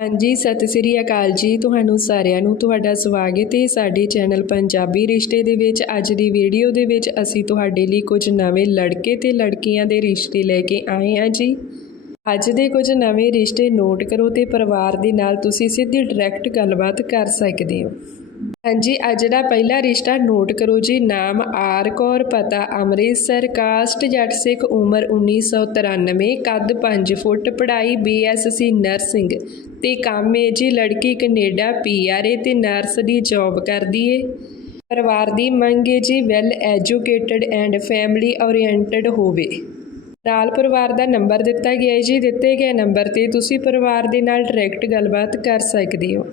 ਹਾਂਜੀ, ਸਤਿ ਸ੍ਰੀ ਅਕਾਲ ਜੀ ਤੁਹਾਨੂੰ ਸਾਰਿਆਂ ਨੂੰ। ਤੁਹਾਡਾ ਸਵਾਗਤ ਹੈ ਸਾਡੇ ਚੈਨਲ ਪੰਜਾਬੀ ਰਿਸ਼ਤੇ ਦੇ ਵਿੱਚ। ਅੱਜ ਦੀ ਵੀਡੀਓ ਦੇ ਵਿੱਚ ਅਸੀਂ ਤੁਹਾਡੇ ਲਈ ਕੁਝ ਨਵੇਂ ਲੜਕੇ ਤੇ ਲੜਕੀਆਂ ਦੇ ਰਿਸ਼ਤੇ ਲੈ ਕੇ ਆਏ ਹਾਂ ਜੀ। ਅੱਜ ਦੇ ਕੁਝ ਨਵੇਂ ਰਿਸ਼ਤੇ ਨੋਟ ਕਰੋ ਤੇ ਪਰਿਵਾਰ ਦੇ ਨਾਲ ਤੁਸੀਂ ਸਿੱਧੀ ਡਾਇਰੈਕਟ ਗੱਲਬਾਤ ਕਰ ਸਕਦੇ ਹੋ। ਹਾਂਜੀ, ਅੱਜ ਦਾ ਪਹਿਲਾ ਰਿਸ਼ਤਾ ਨੋਟ ਕਰੋ ਜੀ। ਨਾਮ ਆਰ ਕੌਰ, ਪਤਾ ਅੰਮ੍ਰਿਤਸਰ, ਕਾਸਟ ਜੱਟ ਸਿੱਖ, ਉਮਰ 1993 ਕੱਦ 5 ਫੁੱਟ, ਪੜ੍ਹਾਈ ਬੀਐਸਸੀ ਨਰਸਿੰਗ। ਤੇ ਕੰਮ ਏ ਜੀ, ਲੜਕੀ ਕੈਨੇਡਾ ਪੀਆਰਏ ਤੇ ਨਰਸ ਦੀ ਜੌਬ ਕਰਦੀ ਏ। ਪਰਿਵਾਰ ਦੀ ਮੰਗ ਹੈ ਜੀ, well educated and family oriented ਹੋਵੇ। ਨਾਲ ਪਰਿਵਾਰ ਦਾ ਨੰਬਰ ਦਿੱਤਾ ਗਿਆ ਹੈ ਜੀ। ਦਿੱਤੇ ਗਏ ਨੰਬਰ ਤੇ ਤੁਸੀਂ ਪਰਿਵਾਰ ਦੇ ਨਾਲ ਡਾਇਰੈਕਟ ਗੱਲਬਾਤ ਕਰ ਸਕਦੇ ਹੋ।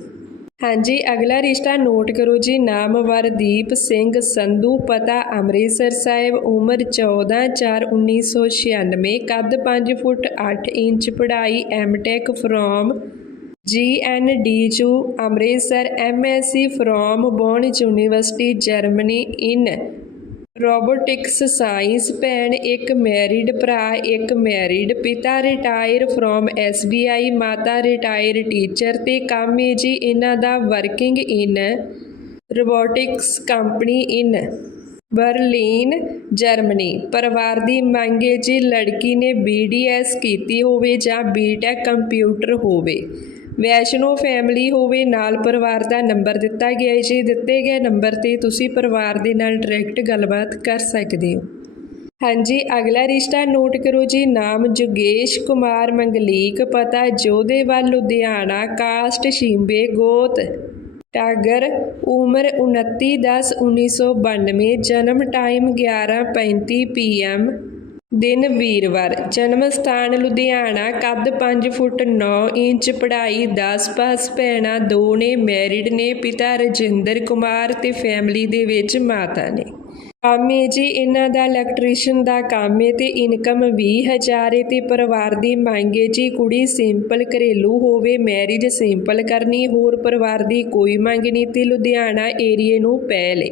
ਹਾਂਜੀ, ਅਗਲਾ ਰਿਸ਼ਤਾ ਨੋਟ ਕਰੋ ਜੀ। ਨਾਮ ਵਰਦੀਪ ਸਿੰਘ ਸੰਧੂ, ਪਤਾ ਅੰਮ੍ਰਿਤਸਰ ਸਾਹਿਬ, ਉਮਰ 14 4 1996 ਕੱਦ 5 ਫੁੱਟ 8 ਇੰਚ, ਪੜ੍ਹਾਈ MTech from G N D GNDU Amritsar MSc from Bonn university Germany in robotics science ਭੈਣ, ਇੱਕ ਮੈਰਿਡ ਭਰਾ, ਇੱਕ ਮੈਰਿਡ ਪਿਤਾ ਰਿਟਾਇਰ ਫਰੋਮ ਐਸਬੀਆਈ ਮਾਤਾ ਰਿਟਾਇਰ ਟੀਚਰ ਤੇ ਕੰਮ ਹੈ ਜੀ, ਇਹਨਾਂ ਦਾ working in robotics company in Berlin Germany ਪਰਿਵਾਰ ਦੀ ਮੰਗ ਹੈ ਜੀ, ਲੜਕੀ ਨੇ ਬੀਡੀਐਸ ਕੀਤੀ ਹੋਵੇ ਜਾਂ ਬੀਟੈਕ ਕੰਪਿਊਟਰ ਹੋਵੇ। ਵੈਸ਼ਨੋ ਫੈਮਿਲੀ ਹੋਵੇ, ਨਾਲ ਪਰਿਵਾਰ ਦਾ ਨੰਬਰ ਦਿੱਤਾ ਗਿਆ ਹੈ। ਜੀ ਦਿੱਤੇ ਗਏ ਨੰਬਰ ਤੇ ਤੁਸੀਂ ਪਰਿਵਾਰ ਦੇ ਨਾਲ ਡਾਇਰੈਕਟ ਗੱਲਬਾਤ ਕਰ ਸਕਦੇ ਹੋ। ਹਾਂਜੀ, ਅਗਲਾ ਰਿਸ਼ਤਾ ਨੋਟ ਕਰੋ ਜੀ। ਨਾਮ ਜੋਗੇਸ਼ ਕੁਮਾਰ ਮੰਗਲੀਕ, ਪਤਾ ਜੋਧੇਵਾਲ, ਲੁਧਿਆਣਾ, ਕਾਸਟ, ਸ਼ਿੰਬੇ, ਗੋਤ। ਟਾਗਰ, ਉਮਰ 29/10/1992 ਜਨਮ ਟਾਈਮ 11:35 ਪੀਐਮ ਦਿਨ ਵੀਰਵਾਰ, ਜਨਮ ਸਥਾਨ ਲੁਧਿਆਣਾ, ਕੱਦ 5 ਫੁੱਟ 9 ਇੰਚ, ਪੜ੍ਹਾਈ 10 ਪਾਸ ਭੈਣਾਂ ਦੋ ਨੇ ਮੈਰਿਡ ਨੇ, ਪਿਤਾ ਰਜਿੰਦਰ ਕੁਮਾਰ ਤੇ ਫੈਮਿਲੀ ਦੇ ਵਿੱਚ ਮਾਤਾ ਨੇ। ਕਾਮੇ ਜੀ, ਇਹਨਾਂ ਦਾ ਇਲੈਕਟ੍ਰੀਸ਼ੀਅਨ ਦਾ ਕੰਮ ਹੈ ਤੇ ਇਨਕਮ 20000 ਹੈ ਤੇ ਪਰਿਵਾਰ ਦੀ ਮੰਗ ਹੈ ਜੀ, ਕੁੜੀ ਸਿੰਪਲ ਘਰੇਲੂ ਹੋਵੇ ਮੈਰਿਜ ਸਿੰਪਲ ਕਰਨੀ, ਹੋਰ ਪਰਿਵਾਰ ਦੀ ਕੋਈ ਮੰਗ ਨਹੀਂ ਤੇ ਲੁਧਿਆਣਾ ਏਰੀਏ ਨੂੰ ਪੈ ਲੇ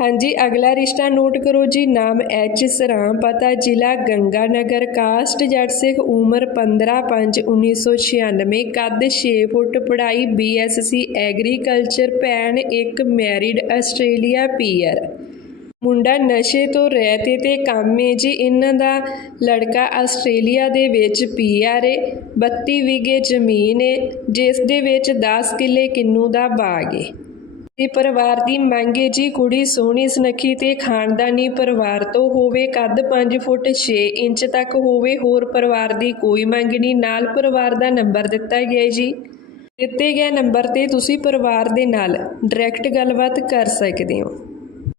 ਹਾਂਜੀ, ਅਗਲਾ ਰਿਸ਼ਤਾ ਨੋਟ ਕਰੋ ਜੀ, ਨਾਮ ਐਚ ਸਰਾਮ, ਪਤਾ ਜ਼ਿਲ੍ਹਾ ਗੰਗਾਨਗਰ, ਕਾਸਟ ਜੱਟ ਸਿੱਖ, ਉਮਰ 15/5/1996 ਕੱਦ 6 ਫੁੱਟ, ਪੜ੍ਹਾਈ ਬੀਐਸਸੀ ਐਗਰੀਕਲਚਰ ਭੈਣ ਇੱਕ ਮੈਰਿਡ ਆਸਟ੍ਰੇਲੀਆ ਪੀਅਰ ਮੁੰਡਾ ਨਸ਼ੇ ਤੋਂ ਰਹਿਤੇ ਤੇ ਕੰਮ ਹੈ ਜੀ, ਇਹਨਾਂ ਦਾ ਲੜਕਾ ਆਸਟ੍ਰੇਲੀਆ ਦੇ ਵਿੱਚ ਪੀਆਰ ਏ 32 ਵਿਗੇ ਜ਼ਮੀਨ ਏ, ਜਿਸ ਦੇ ਵਿੱਚ 10 ਕਿੱਲੇ ਕਿੰਨੂ ਦਾ ਬਾਗ ਏ। ਤੇ ਪਰਿਵਾਰ ਦੀ ਮੰਗ ਹੈ ਜੀ ਕੁੜੀ ਸੋਹਣੀ ਸੁਨੱਖੀ ਤੇ ਖਾਨਦਾਨੀ ਪਰਿਵਾਰ ਤੋਂ ਹੋਵੇ ਕੱਦ 5 ਫੁੱਟ 6 ਇੰਚ ਤੱਕ ਹੋਵੇ, ਹੋਰ ਪਰਿਵਾਰ ਦੀ ਕੋਈ ਮੰਗ ਨਹੀਂ। ਨਾਲ ਪਰਿਵਾਰ ਦਾ ਨੰਬਰ ਦਿੱਤਾ ਗਿਆ ਹੈ ਜੀ। ਦਿੱਤੇ ਗਏ ਨੰਬਰ ਤੇ ਤੁਸੀਂ ਪਰਿਵਾਰ ਦੇ ਨਾਲ ਡਾਇਰੈਕਟ ਗੱਲਬਾਤ ਕਰ ਸਕਦੇ ਹੋ।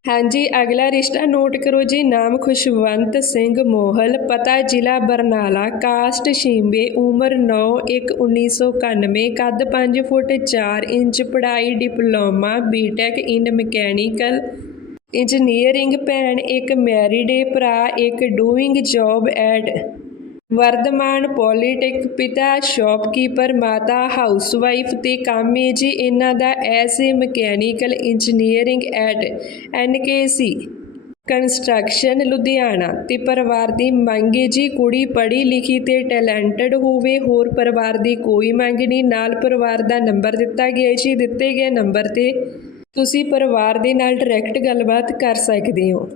ਹਾਂਜੀ, ਅਗਲਾ ਰਿਸ਼ਤਾ ਨੋਟ ਕਰੋ ਜੀ। ਨਾਮ ਖੁਸ਼ਵੰਤ ਸਿੰਘ ਮੋਹਲ, ਪਤਾ ਜ਼ਿਲ੍ਹਾ ਬਰਨਾਲਾ, ਕਾਸਟ ਸ਼ਿੰਬੇ, ਉਮਰ 9/1/1991 ਕੱਦ 5 ਫੁੱਟ 4 ਇੰਚ, ਪੜ੍ਹਾਈ diploma BTech in mechanical engineering ਭੈਣ ਇੱਕ ਮੈਰਿਡ ਭਰਾ ਇੱਕ doing job at Vardhman Polytex ਪਿਤਾ, ਸ਼ਾਪਕੀਪਰ, ਮਾਤਾ, ਹਾਊਸਵਾਈਫ ਤੇ ਕਾਮੇ ਜੀ, ਇਹਨਾਂ ਦਾ as a mechanical engineering at NKC construction Ludhiana. ਤੇ ਪਰਿਵਾਰ ਦੀ ਮੰਗ ਹੈ ਜੀ, ਕੁੜੀ ਪੜ੍ਹੀ ਲਿਖੀ ਤੇ ਟੈਲੈਂਟਡ ਹੋਵੇ, ਹੋਰ ਪਰਿਵਾਰ ਦੀ ਕੋਈ ਮੰਗ ਨਹੀਂ। ਨਾਲ ਪਰਿਵਾਰ ਦਾ ਨੰਬਰ ਦਿੱਤਾ ਗਿਆ ਜੀ, ਦਿੱਤੇ ਗਏ ਨੰਬਰ ਤੇ ਤੁਸੀਂ ਪਰਿਵਾਰ ਦੇ ਨਾਲ ਡਾਇਰੈਕਟ ਗੱਲਬਾਤ ਕਰ ਸਕਦੇ ਹੋ।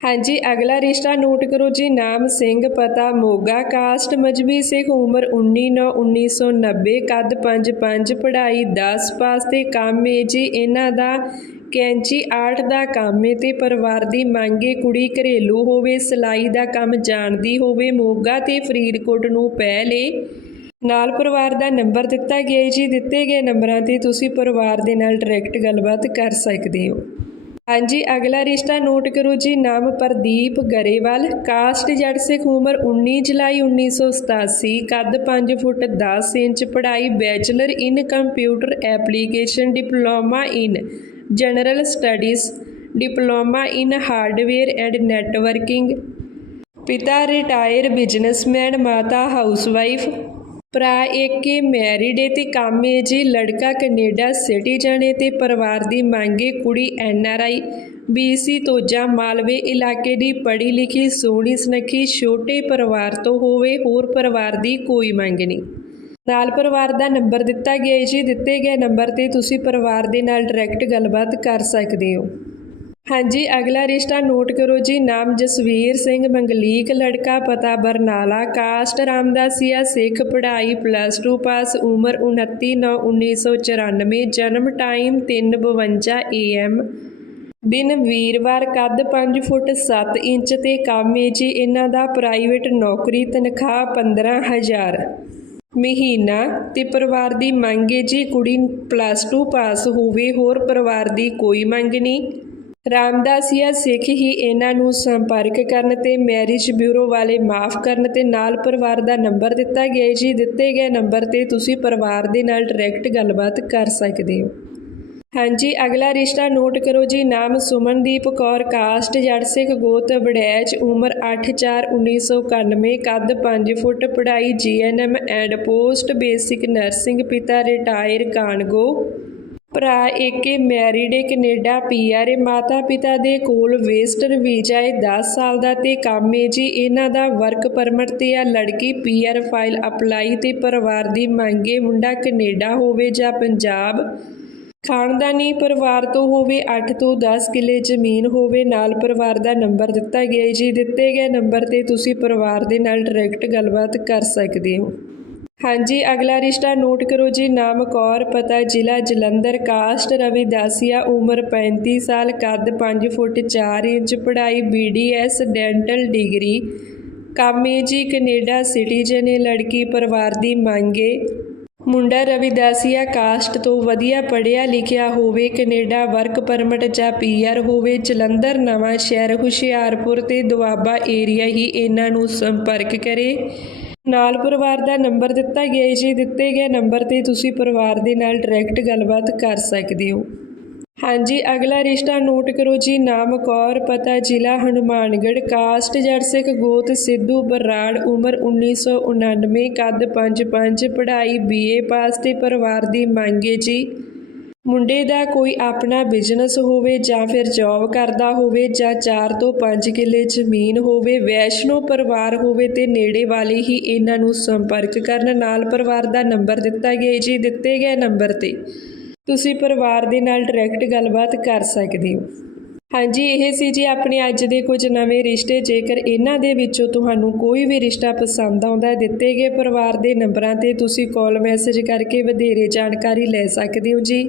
ਹਾਂਜੀ, ਅਗਲਾ ਰਿਸ਼ਤਾ ਨੋਟ ਕਰੋ ਜੀ, ਨਾਮ ਸਿੰਘ, ਪਤਾ ਮੋਗਾ, ਕਾਸਟ ਮਜਬੀ ਸਿੱਖ, ਉਮਰ 19/9/1990 ਕੱਦ 5-5 ਪੜ੍ਹਾਈ 10 ਪਾਸ ਤੇ ਕੰਮ ਹੈ ਜੀ, ਇਹਨਾਂ ਦਾ ਕੈਂਚੀ ਆਰਟ ਦਾ ਕੰਮ ਏ ਤੇ ਪਰਿਵਾਰ ਦੀ ਮੰਗੇ ਕੁੜੀ ਘਰੇਲੂ ਹੋਵੇ, ਸਿਲਾਈ ਦਾ ਕੰਮ ਜਾਣਦੀ ਹੋਵੇ, ਮੋਗਾ ਤੇ ਫਰੀਦਕੋਟ ਨੂੰ ਪੈ ਲੇ ਨਾਲ ਪਰਿਵਾਰ ਦਾ ਨੰਬਰ ਦਿੱਤਾ ਗਿਆ ਹੈ ਜੀ, ਦਿੱਤੇ ਗਏ ਨੰਬਰਾਂ ਤੇ ਤੁਸੀਂ ਪਰਿਵਾਰ ਦੇ ਨਾਲ ਡਾਇਰੈਕਟ ਗੱਲਬਾਤ ਕਰ ਸਕਦੇ ਹੋ। ਹਾਂਜੀ, ਅਗਲਾ ਰਿਸ਼ਤਾ ਨੋਟ ਕਰੋ ਜੀ, ਨਾਮ ਪ੍ਰਦੀਪ ਗਰੇਵਾਲ, ਕਾਸਟ ਜੱਟ ਸਿੱਖ ਉਮਰ 19 ਜੁਲਾਈ 1987 ਕੱਦ 5 ਫੁੱਟ 10 ਇੰਚ, ਪੜ੍ਹਾਈ bachelor in computer application, diploma in general studies, diploma in hardware and networking, ਪਿਤਾ ਰਿਟਾਇਰ ਬਿਜ਼ਨਸਮੈਨ, ਮਾਤਾ ਹਾਊਸਵਾਈਫ ਭਰਾ ਏਕੇ ਮੈਰਿਡ ਏ ਤੇ ਕੰਮ ਏ ਜੀ ਲੜਕਾ ਕੈਨੇਡਾ ਸਿਟੀਜ਼ਨ ਏ ਤੇ ਪਰਿਵਾਰ ਦੀ ਮੰਗੇ ਕੁੜੀ ਐਨ ਆਰ ਆਈ ਬੀਸੀ ਤੋਜਾ ਮਾਲਵੇ ਇਲਾਕੇ ਦੀ ਪੜ੍ਹੀ ਲਿਖੀ ਸੋਹਣੀ ਸੁਨੱਖੀ ਛੋਟੇ ਪਰਿਵਾਰ ਤੋਂ ਹੋਵੇ ਹੋਰ ਪਰਿਵਾਰ ਦੀ ਕੋਈ ਮੰਗ ਨਹੀਂ। ਨਾਲ ਪਰਿਵਾਰ ਦਾ ਨੰਬਰ ਦਿੱਤਾ ਗਿਆ ਹੈ ਜੀ ਦਿੱਤੇ ਗਏ ਨੰਬਰ ਤੇ ਤੁਸੀਂ ਪਰਿਵਾਰ ਦੇ ਨਾਲ ਡਾਇਰੈਕਟ ਗੱਲਬਾਤ ਕਰ ਸਕਦੇ ਹੋ। ਹਾਂਜੀ, ਅਗਲਾ ਰਿਸ਼ਤਾ ਨੋਟ ਕਰੋ ਜੀ। ਨਾਮ ਜਸਵੀਰ ਸਿੰਘ ਮੰਗਲੀਕ ਲੜਕਾ ਪਤਾ ਬਰਨਾਲਾ, ਕਾਸਟ ਰਾਮਦਾਸੀਆ ਸਿੱਖ, ਪੜ੍ਹਾਈ ਪਲੱਸ 2 ਪਾਸ ਉਮਰ 29/9/1994 ਜਨਮ ਟਾਈਮ 3:52 AM ਦਿਨ ਵੀਰਵਾਰ ਕੱਦ 5 ਫੁੱਟ 7 ਇੰਚ ਤੇ ਕੰਮ ਹੈ ਜੀ। ਇਹਨਾਂ ਦਾ ਪ੍ਰਾਈਵੇਟ ਨੌਕਰੀ ਤਨਖਾਹ 15000 ਮਹੀਨਾ, ਤੇ ਪਰਿਵਾਰ ਦੀ ਮੰਗ ਹੈ ਜੀ। ਕੁੜੀ ਪਲੱਸ 2 ਪਾਸ ਹੋਵੇ, ਹੋਰ ਪਰਿਵਾਰ ਦੀ ਕੋਈ ਮੰਗ ਨਹੀਂ। ਰਾਮਦਾਸ ਜਾਂ ਸਿੱਖ ਹੀ ਇਹਨਾਂ ਨੂੰ ਸੰਪਰਕ ਕਰਨ ਤੇ ਮੈਰਿਜ ਬਿਊਰੋ ਵਾਲੇ ਮਾਫ ਕਰਨ ਤੇ ਨਾਲ ਪਰਿਵਾਰ ਦਾ ਨੰਬਰ ਦਿੱਤਾ ਗਿਆ ਜੀ। ਦਿੱਤੇ ਗਏ ਨੰਬਰ ਤੇ ਤੁਸੀਂ ਪਰਿਵਾਰ ਦੇ ਨਾਲ ਡਾਇਰੈਕਟ ਗੱਲਬਾਤ ਕਰ ਸਕਦੇ ਹੋ। ਹਾਂਜੀ, ਅਗਲਾ ਰਿਸ਼ਤਾ ਨੋਟ ਕਰੋ ਜੀ। ਨਾਮ ਸੁਮਨਦੀਪ ਕੌਰ ਕਾਸਟ ਜੜ ਸਿੱਖ, ਗੋਤ ਬੜੈਚ ਉਮਰ 8/4/1991 ਕੱਦ 5 ਫੁੱਟ, ਪੜ੍ਹਾਈ GNM and post basic nursing ਪਿਤਾ ਰਿਟਾਇਰ ਕਾਨਗੋ। ਭਰਾ ਏਕੇ ਮੈਰਿਡ ਏ ਕੈਨੇਡਾ ਪੀਆਰ ਏ ਮਾਤਾ ਪਿਤਾ ਦੇ ਕੋਲ ਵੇਸਟਰ ਵੀਜ਼ਾ ਏ 10 ਸਾਲ ਦਾ ਤੇ ਕੰਮ ਏ ਜੀ। ਇਹਨਾਂ ਦਾ ਵਰਕ ਪਰਮਿਟ ਤੇ ਆ ਲੜਕੀ ਪੀਆਰ ਫਾਈਲ ਅਪਲਾਈ ਤੇ ਪਰਿਵਾਰ ਦੀ ਮੰਗ ਏ। ਮੁੰਡਾ ਕੈਨੇਡਾ ਹੋਵੇ ਜਾਂ ਪੰਜਾਬ। ਖਾਨਦਾਨੀ ਪਰਿਵਾਰ ਤੋਂ ਹੋਵੇ 8 ਤੋਂ 10 ਕਿੱਲੇ ਜ਼ਮੀਨ ਹੋਵੇ, ਨਾਲ ਪਰਿਵਾਰ ਦਾ ਨੰਬਰ ਦਿੱਤਾ ਗਿਆ ਹੈ ਜੀ। ਦਿੱਤੇ ਗਏ ਨੰਬਰ ਤੇ ਤੁਸੀਂ ਪਰਿਵਾਰ ਦੇ ਨਾਲ ਡਾਇਰੈਕਟ ਗੱਲਬਾਤ ਕਰ ਸਕਦੇ ਹੋ। ਹਾਂਜੀ, ਅਗਲਾ ਰਿਸ਼ਤਾ ਨੋਟ ਕਰੋ ਜੀ, ਨਾਮ ਕੌਰ, ਪਤਾ ਜ਼ਿਲ੍ਹਾ ਜਲੰਧਰ, ਕਾਸਟ ਰਵਿਦਾਸੀਆ ਉਮਰ 35 ਸਾਲ, ਕੱਦ 5 ਫੁੱਟ 4 ਇੰਚ, ਪੜ੍ਹਾਈ ਬੀਡੀਐਸ ਡੈਂਟਲ ਡਿਗਰੀ। ਕੰਮ ਏ ਜੀ, ਕੈਨੇਡਾ ਸਿਟੀਜ਼ਨ ਏ ਲੜਕੀ ਪਰਿਵਾਰ ਦੀ ਮੰਗੇ ਮੁੰਡਾ ਰਵਿਦਾਸੀਆ ਕਾਸਟ ਤੋਂ ਵਧੀਆ ਪੜ੍ਹਿਆ ਲਿਖਿਆ ਹੋਵੇ, ਕੈਨੇਡਾ ਵਰਕ ਪਰਮਿਟ ਜਾਂ ਪੀਆਰ ਹੋਵੇ, ਜਲੰਧਰ ਨਵਾਂ ਸ਼ਹਿਰ ਹੁਸ਼ਿਆਰਪੁਰ ਤੇ ਦੁਆਬਾ ਏਰੀਆ ਹੀ ਇਹਨਾਂ ਨੂੰ ਸੰਪਰਕ ਕਰੇ। ਨਾਲ ਪਰਿਵਾਰ ਦਾ ਨੰਬਰ ਦਿੱਤਾ ਗਿਆ ਹੈ। ਜੀ ਦਿੱਤੇ ਗਏ ਨੰਬਰ ਤੇ ਤੁਸੀਂ ਪਰਿਵਾਰ ਦੇ ਨਾਲ ਡਾਇਰੈਕਟ ਗੱਲਬਾਤ ਕਰ ਸਕਦੇ ਹੋ। ਹਾਂਜੀ, ਅਗਲਾ ਰਿਸ਼ਤਾ ਨੋਟ ਕਰੋ ਜੀ। ਨਾਮ ਕੌਰ, ਪਤਾ ਜ਼ਿਲ੍ਹਾ ਹਨੂਮਾਨਗੜ੍ਹ, ਕਾਸਟ ਜੱਟ ਸਿੱਖ ਗੋਤ, ਸਿੱਧੂ, ਬਰਾੜ, ਉਮਰ 1999 ਕੱਦ 5-5 ਪੜ੍ਹਾਈ ਬੀਏ ਪਾਸ ਤੇ ਪਰਿਵਾਰ ਦੀ ਮੰਗ ਮੰਗੇ ਜੀ। ਮੁੰਡੇ ਦਾ ਕੋਈ ਆਪਣਾ ਬਿਜ਼ਨਸ ਹੋਵੇ ਜਾਂ ਫਿਰ ਜੌਬ ਕਰਦਾ ਹੋਵੇ ਜਾਂ 4 ਤੋਂ 5 ਕਿੱਲੇ ਜ਼ਮੀਨ ਹੋਵੇ, ਵੈਸ਼ਨੋ ਪਰਿਵਾਰ ਹੋਵੇ ਤੇ ਨੇੜੇ ਵਾਲੇ ਹੀ ਇਹਨਾਂ ਨੂੰ ਸੰਪਰਕ ਕਰਨ ਨਾਲ ਪਰਿਵਾਰ ਦਾ ਨੰਬਰ ਦਿੱਤਾ ਗਿਆ ਜੀ, ਦਿੱਤੇ ਗਏ ਨੰਬਰ ਤੇ। ਤੁਸੀਂ ਪਰਿਵਾਰ ਦੇ ਨਾਲ ਡਾਇਰੈਕਟ ਗੱਲਬਾਤ ਕਰ ਸਕਦੇ ਹੋ। ਹਾਂਜੀ, ਇਹ ਸੀ ਜੀ ਆਪਣੇ ਅੱਜ ਦੇ ਕੁਝ ਨਵੇਂ ਰਿਸ਼ਤੇ। ਜੇਕਰ ਇਹਨਾਂ ਦੇ ਵਿੱਚੋਂ ਤੁਹਾਨੂੰ ਕੋਈ ਵੀ ਰਿਸ਼ਤਾ ਪਸੰਦ ਆਉਂਦਾ ਹੈ, ਦਿੱਤੇ ਗਏ ਪਰਿਵਾਰ ਦੇ ਨੰਬਰਾਂ ਤੇ ਤੁਸੀਂ ਕਾਲ ਮੈਸੇਜ ਕਰਕੇ ਵਧੇਰੇ ਜਾਣਕਾਰੀ ਲੈ ਸਕਦੇ ਹੋ ਜੀ।